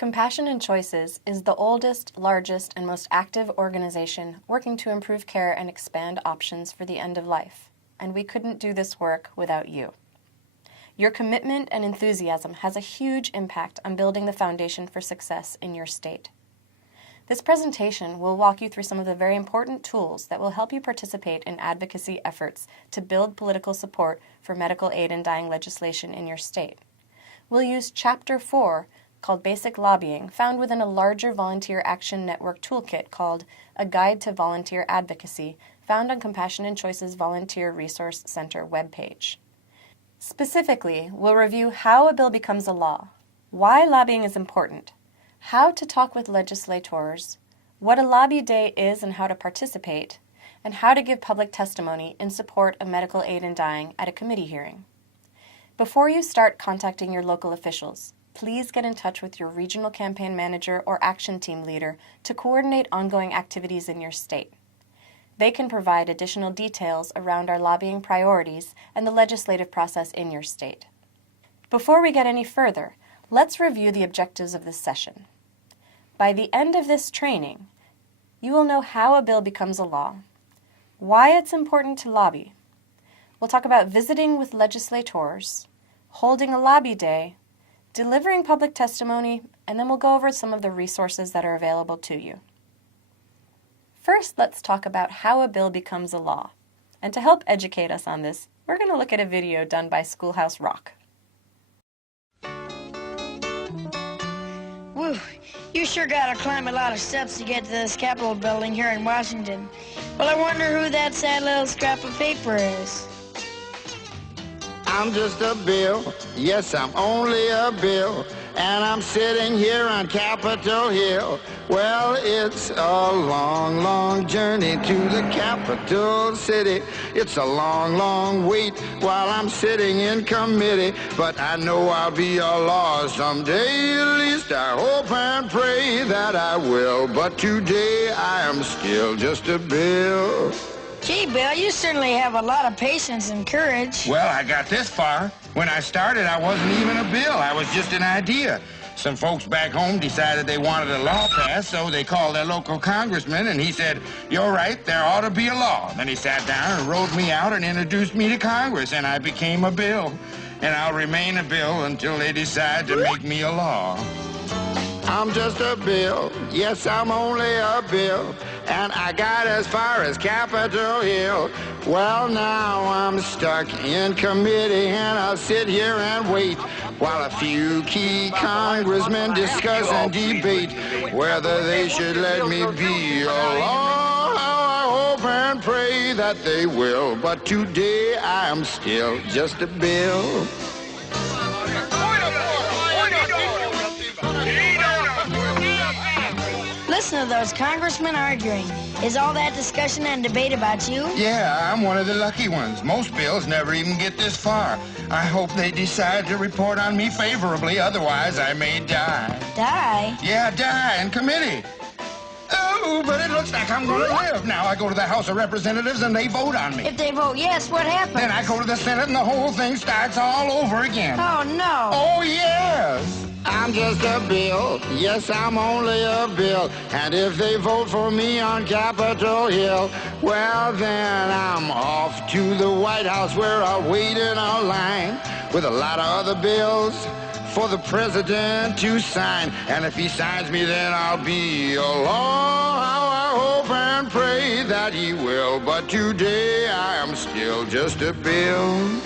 Compassion and Choices is the oldest, largest, and most active organization working to improve care and expand options for the end of life, and we couldn't do this work without you. Your commitment and enthusiasm has a huge impact on building the foundation for success in your state. This presentation will walk you through some of the very important tools that will help you participate in advocacy efforts to build political support for medical aid in dying legislation in your state. We'll use Chapter 4, called Basic Lobbying, found within a larger Volunteer Action Network toolkit called A Guide to Volunteer Advocacy, found on Compassion and Choices Volunteer Resource Center webpage. Specifically, we'll review how a bill becomes a law, why lobbying is important, how to talk with legislators, what a lobby day is and how to participate, and how to give public testimony in support of medical aid in dying at a committee hearing. Before you start contacting your local officials, please get in touch with your regional campaign manager or action team leader to coordinate ongoing activities in your state. They can provide additional details around our lobbying priorities and the legislative process in your state. Before we get any further, let's review the objectives of this session. By the end of this training, you will know how a bill becomes a law, why it's important to lobby. We'll talk about visiting with legislators, holding a lobby day, delivering public testimony, and then we'll go over some of the resources that are available to you. First, let's talk about how a bill becomes a law. And to help educate us on this, we're going to look at a video done by Schoolhouse Rock. Woo, you sure gotta climb a lot of steps to get to this Capitol building here in Washington. Well, I wonder who that sad little scrap of paper is. I'm just a bill, yes, I'm only a bill, and I'm sitting here on Capitol Hill. Well, it's a long, long journey to the capital city. It's a long, long wait while I'm sitting in committee, but I know I'll be a law someday. At least I hope and pray that I will, but today I am still just a bill. Gee, Bill, you certainly have a lot of patience and courage. Well, I got this far. When I started, I wasn't even a bill. I was just an idea. Some folks back home decided they wanted a law passed, so they called their local congressman, and he said, "You're right, there ought to be a law." Then he sat down and wrote me out and introduced me to Congress, and I became a bill. And I'll remain a bill until they decide to make me a law. I'm just a bill, yes, I'm only a bill, and I got as far as Capitol Hill. Well, now I'm stuck in committee, and I'll sit here and wait while a few key congressmen discuss and debate whether they should let me be a law. I hope and pray that they will, but today I am still just a bill. Listen to those congressmen arguing. Is all that discussion and debate about you? Yeah, I'm one of the lucky ones. Most bills never even get this far. I hope they decide to report on me favorably, otherwise I may die. Die? Yeah, die in committee. Oh, but it looks like I'm going to live. Now I go to the House of Representatives and they vote on me. If they vote yes, what happens? Then I go to the Senate and the whole thing starts all over again. Oh, no. Oh, yes. I'm just a bill. Yes, I'm only a bill. And if they vote for me on Capitol Hill, well, then I'm off to the White House where I'll wait in a line with a lot of other bills for the president to sign. And if he signs me, then I'll be a law. I hope and pray that he will. But today I am still just a bill.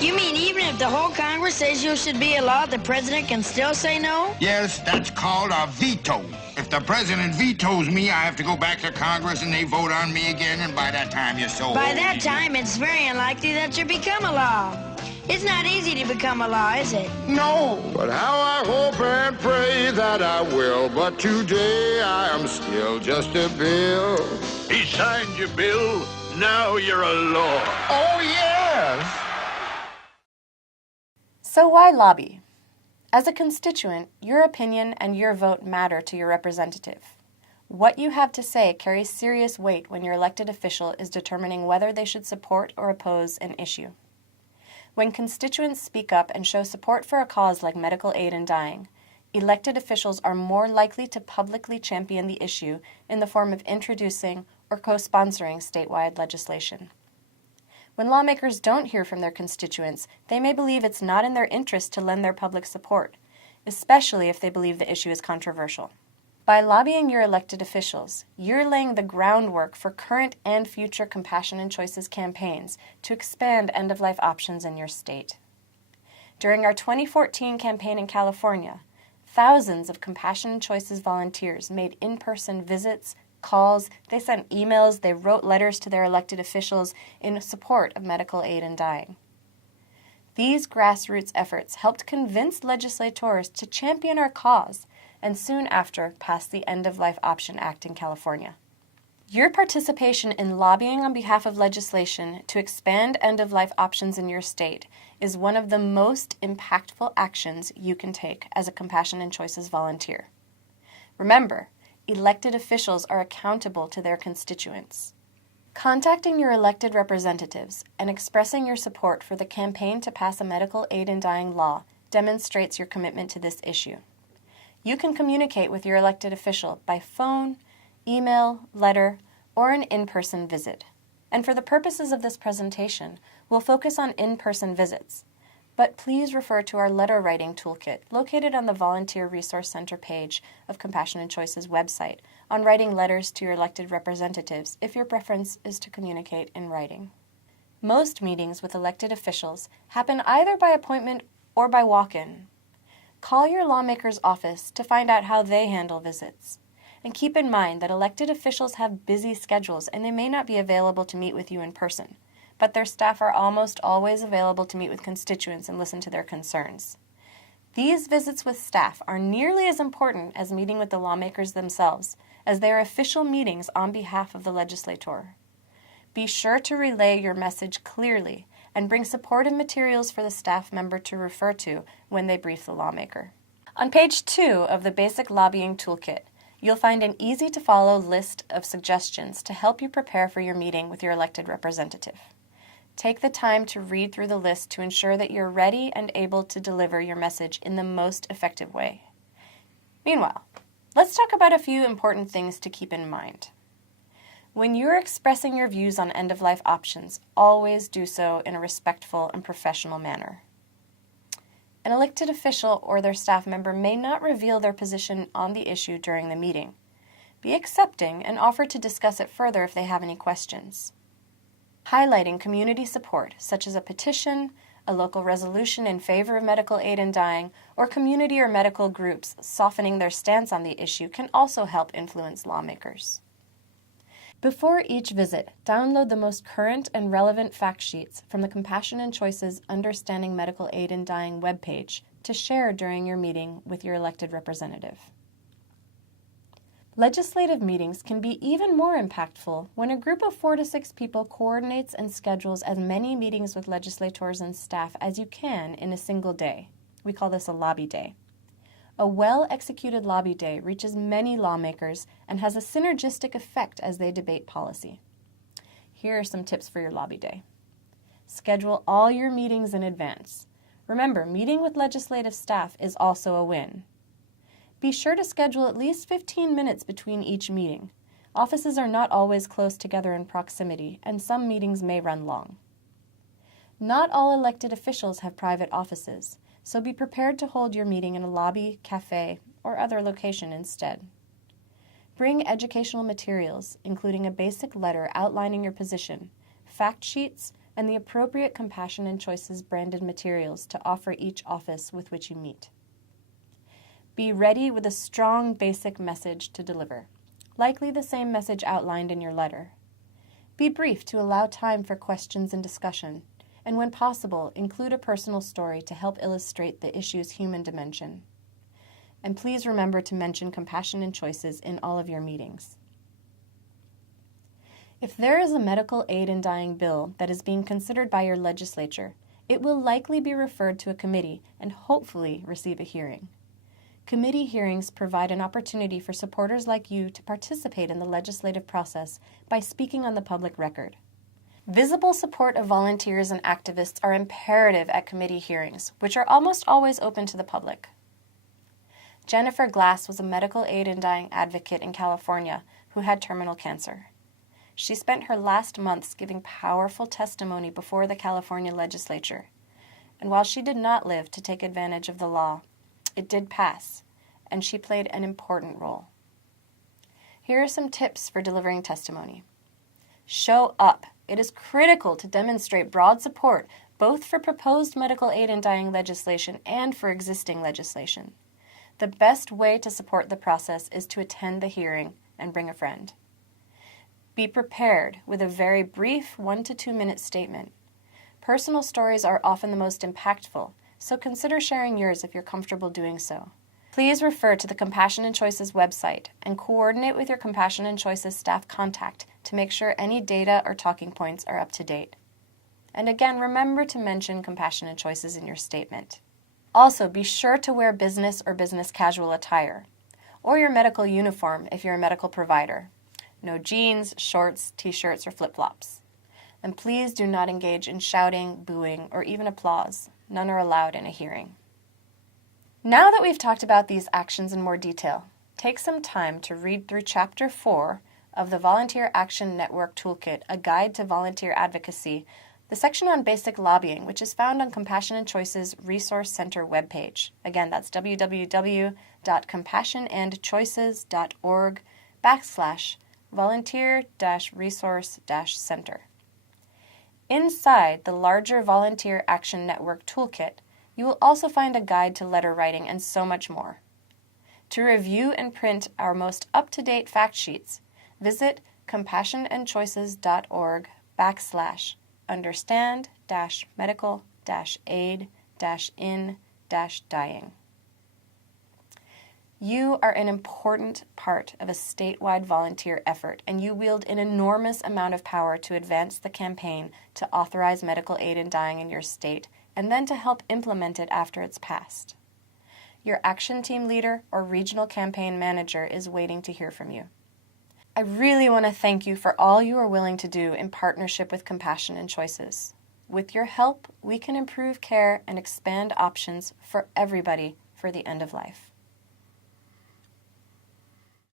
You mean even if the whole Congress says you should be a law, the president can still say no? Yes, that's called a veto. If the president vetoes me, I have to go back to Congress and they vote on me again, and by that time you're so By old. that time, it's very unlikely that you become a law. It's not easy to become a law, is it? No, but how I hope and pray that I will. But today I am still just a bill. He signed your bill. Now you're a law. Oh, yes. So why lobby? As a constituent, your opinion and your vote matter to your representative. What you have to say carries serious weight when your elected official is determining whether they should support or oppose an issue. When constituents speak up and show support for a cause like medical aid in dying, elected officials are more likely to publicly champion the issue in the form of introducing or co-sponsoring statewide legislation. When lawmakers don't hear from their constituents, they may believe it's not in their interest to lend their public support, especially if they believe the issue is controversial. By lobbying your elected officials, you're laying the groundwork for current and future Compassion and Choices campaigns to expand end-of-life options in your state. During our 2014 campaign in California, thousands of Compassion and Choices volunteers made in-person visits, calls, they sent emails, they wrote letters to their elected officials in support of medical aid in dying. These grassroots efforts helped convince legislators to champion our cause and soon after passed the End-of-Life Option Act in California. Your participation in lobbying on behalf of legislation to expand end-of-life options in your state is one of the most impactful actions you can take as a Compassion and Choices volunteer. Remember, elected officials are accountable to their constituents. Contacting your elected representatives and expressing your support for the campaign to pass a medical aid in dying law demonstrates your commitment to this issue. You can communicate with your elected official by phone, email, letter, or an in-person visit. And for the purposes of this presentation, we'll focus on in-person visits. But please refer to our letter writing toolkit located on the Volunteer Resource Center page of Compassion and Choices website on writing letters to your elected representatives if your preference is to communicate in writing. Most meetings with elected officials happen either by appointment or by walk-in. Call your lawmaker's office to find out how they handle visits. And keep in mind that elected officials have busy schedules and they may not be available to meet with you in person, but their staff are almost always available to meet with constituents and listen to their concerns. These visits with staff are nearly as important as meeting with the lawmakers themselves, as they are official meetings on behalf of the legislator. Be sure to relay your message clearly and bring supportive materials for the staff member to refer to when they brief the lawmaker. On page 2 of the Basic Lobbying Toolkit, you'll find an easy-to-follow list of suggestions to help you prepare for your meeting with your elected representative. Take the time to read through the list to ensure that you're ready and able to deliver your message in the most effective way. Meanwhile, let's talk about a few important things to keep in mind. When you're expressing your views on end-of-life options, always do so in a respectful and professional manner. An elected official or their staff member may not reveal their position on the issue during the meeting. Be accepting and offer to discuss it further if they have any questions. Highlighting community support, such as a petition, a local resolution in favor of medical aid in dying, or community or medical groups softening their stance on the issue can also help influence lawmakers. Before each visit, download the most current and relevant fact sheets from the Compassion and Choices Understanding Medical Aid in Dying webpage to share during your meeting with your elected representative. Legislative meetings can be even more impactful when a group of 4 to 6 people coordinates and schedules as many meetings with legislators and staff as you can in a single day. We call this a lobby day. A well-executed lobby day reaches many lawmakers and has a synergistic effect as they debate policy. Here are some tips for your lobby day. Schedule all your meetings in advance. Remember, meeting with legislative staff is also a win. Be sure to schedule at least 15 minutes between each meeting. Offices are not always close together in proximity, and some meetings may run long. Not all elected officials have private offices, so be prepared to hold your meeting in a lobby, cafe, or other location instead. Bring educational materials, including a basic letter outlining your position, fact sheets, and the appropriate Compassion and Choices branded materials to offer each office with which you meet. Be ready with a strong basic message to deliver, likely the same message outlined in your letter. Be brief to allow time for questions and discussion, and when possible, include a personal story to help illustrate the issue's human dimension. And please remember to mention Compassion and Choices in all of your meetings. If there is a medical aid in dying bill that is being considered by your legislature, it will likely be referred to a committee and hopefully receive a hearing. Committee hearings provide an opportunity for supporters like you to participate in the legislative process by speaking on the public record. Visible support of volunteers and activists are imperative at committee hearings, which are almost always open to the public. Jennifer Glass was a medical aid in dying advocate in California who had terminal cancer. She spent her last months giving powerful testimony before the California legislature. And while she did not live to take advantage of the law, it did pass, and she played an important role. Here are some tips for delivering testimony. Show up. It is critical to demonstrate broad support both for proposed medical aid in dying legislation and for existing legislation. The best way to support the process is to attend the hearing and bring a friend. Be prepared with a very brief 1 to 2 minute statement. Personal stories are often the most impactful, so consider sharing yours if you're comfortable doing so. Please refer to the Compassion and Choices website and coordinate with your Compassion and Choices staff contact to make sure any data or talking points are up to date. And again, remember to mention Compassion and Choices in your statement. Also, be sure to wear business or business casual attire, or your medical uniform if you're a medical provider. No jeans, shorts, t-shirts, or flip-flops. And please do not engage in shouting, booing, or even applause. None are allowed in a hearing. Now that we've talked about these actions in more detail, take some time to read through Chapter 4 of the Volunteer Action Network Toolkit, A Guide to Volunteer Advocacy, the section on basic lobbying, which is found on Compassion and Choices Resource Center webpage. Again, that's www.compassionandchoices.org/volunteer-resource-center. Inside the larger Volunteer Action Network Toolkit, you will also find a guide to letter writing and so much more. To review and print our most up-to-date fact sheets, visit compassion-choices.org/understand-medical-aid-in-dying. You are an important part of a statewide volunteer effort, and you wield an enormous amount of power to advance the campaign to authorize medical aid in dying in your state, and then to help implement it after it's passed. Your action team leader or regional campaign manager is waiting to hear from you. I really want to thank you for all you are willing to do in partnership with Compassion and Choices. With your help, we can improve care and expand options for everybody for the end of life.